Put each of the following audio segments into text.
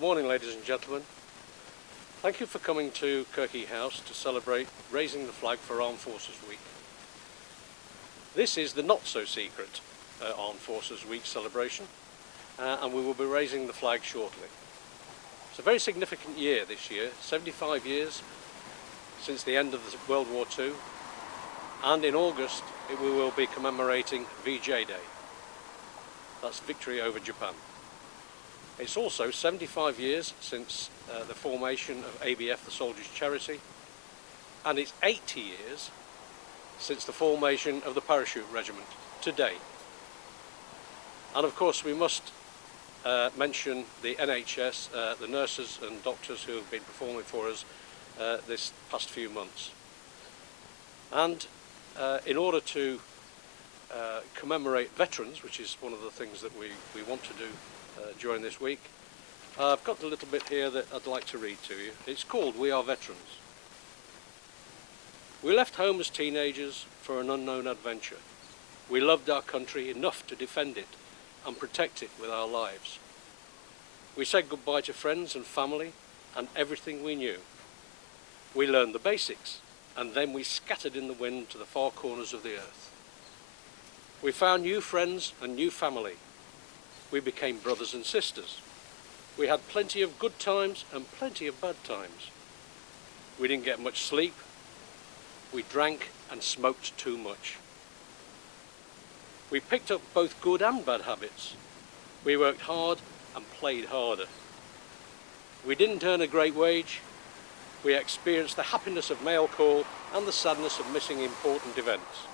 Good morning, ladies and gentlemen. Thank you for coming to Kirky House to celebrate raising the flag for Armed Forces Week. This is the not-so-secret Armed Forces Week celebration, and we will be raising the flag shortly. It's a very significant year this year, 75 years since the end of the World War II, and in August we will be commemorating VJ Day. That's Victory over Japan. It's also 75 years since the formation of ABF, the Soldiers' Charity, and it's 80 years since the formation of the Parachute Regiment, today. And of course we must mention the NHS, the nurses and doctors who have been performing for us this past few months. And in order to commemorate veterans, which is one of the things that we want to do during this week, I've got a little bit here that I'd like to read to you. It's called We Are Veterans. We left home as teenagers for an unknown adventure. We loved our country enough to defend it and protect it with our lives. We said goodbye to friends and family and everything we knew. We learned the basics, and then we scattered in the wind to the far corners of the earth. We found new friends and new family. We became brothers and sisters. We had plenty of good times and plenty of bad times. We didn't get much sleep. We drank and smoked too much. We picked up both good and bad habits. We worked hard and played harder. We didn't earn a great wage. We experienced the happiness of mail call and the sadness of missing important events.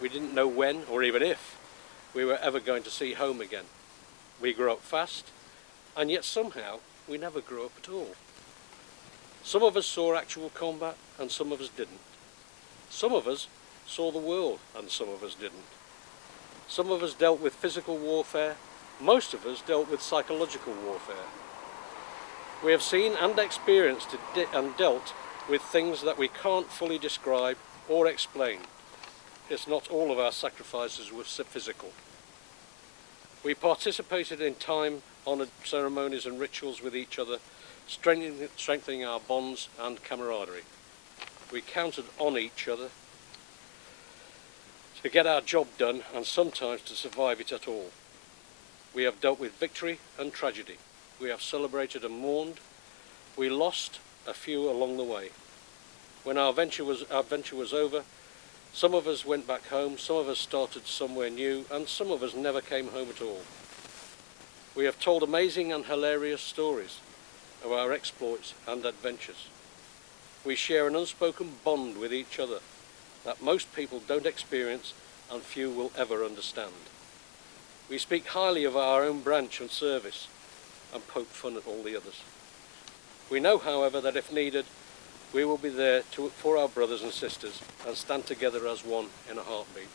We didn't know when or even if we were ever going to see home again. We grew up fast, and yet somehow we never grew up at all. Some of us saw actual combat and some of us didn't. Some of us saw the world and some of us didn't. Some of us dealt with physical warfare, most of us dealt with psychological warfare. We have seen and experienced and dealt with things that we can't fully describe or explain. It's not all of our sacrifices were physical. We participated in time-honoured ceremonies and rituals with each other, strengthening our bonds and camaraderie. We counted on each other to get our job done and sometimes to survive it at all. We have dealt with victory and tragedy. We have celebrated and mourned. We lost a few along the way. When our adventure was over, some of us went back home, some of us started somewhere new, and some of us never came home at all. We have told amazing and hilarious stories of our exploits and adventures. We share an unspoken bond with each other that most people don't experience and few will ever understand. We speak highly of our own branch and service and poke fun at all the others. We know, however, that if needed, we will be there for our brothers and sisters and stand together as one in a heartbeat.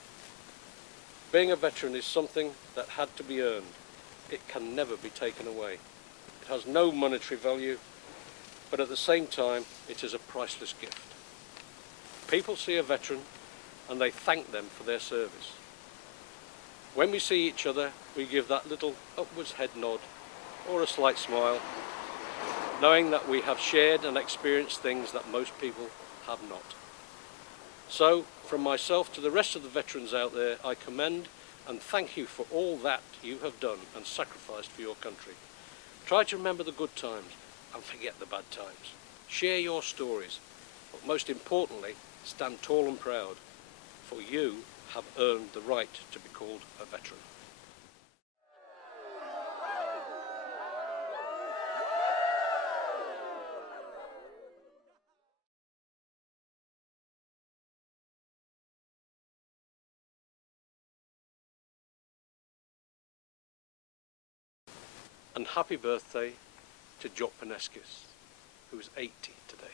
Being a veteran is something that had to be earned. It can never be taken away. It has no monetary value, but at the same time, it is a priceless gift. People see a veteran and they thank them for their service. When we see each other, we give that little upwards head nod or a slight smile, knowing that we have shared and experienced things that most people have not. So, from myself to the rest of the veterans out there, I commend and thank you for all that you have done and sacrificed for your country. Try to remember the good times and forget the bad times. Share your stories, but most importantly, stand tall and proud, for you have earned the right to be called a veteran. And happy birthday to Jock Paneskis, who is 80 today.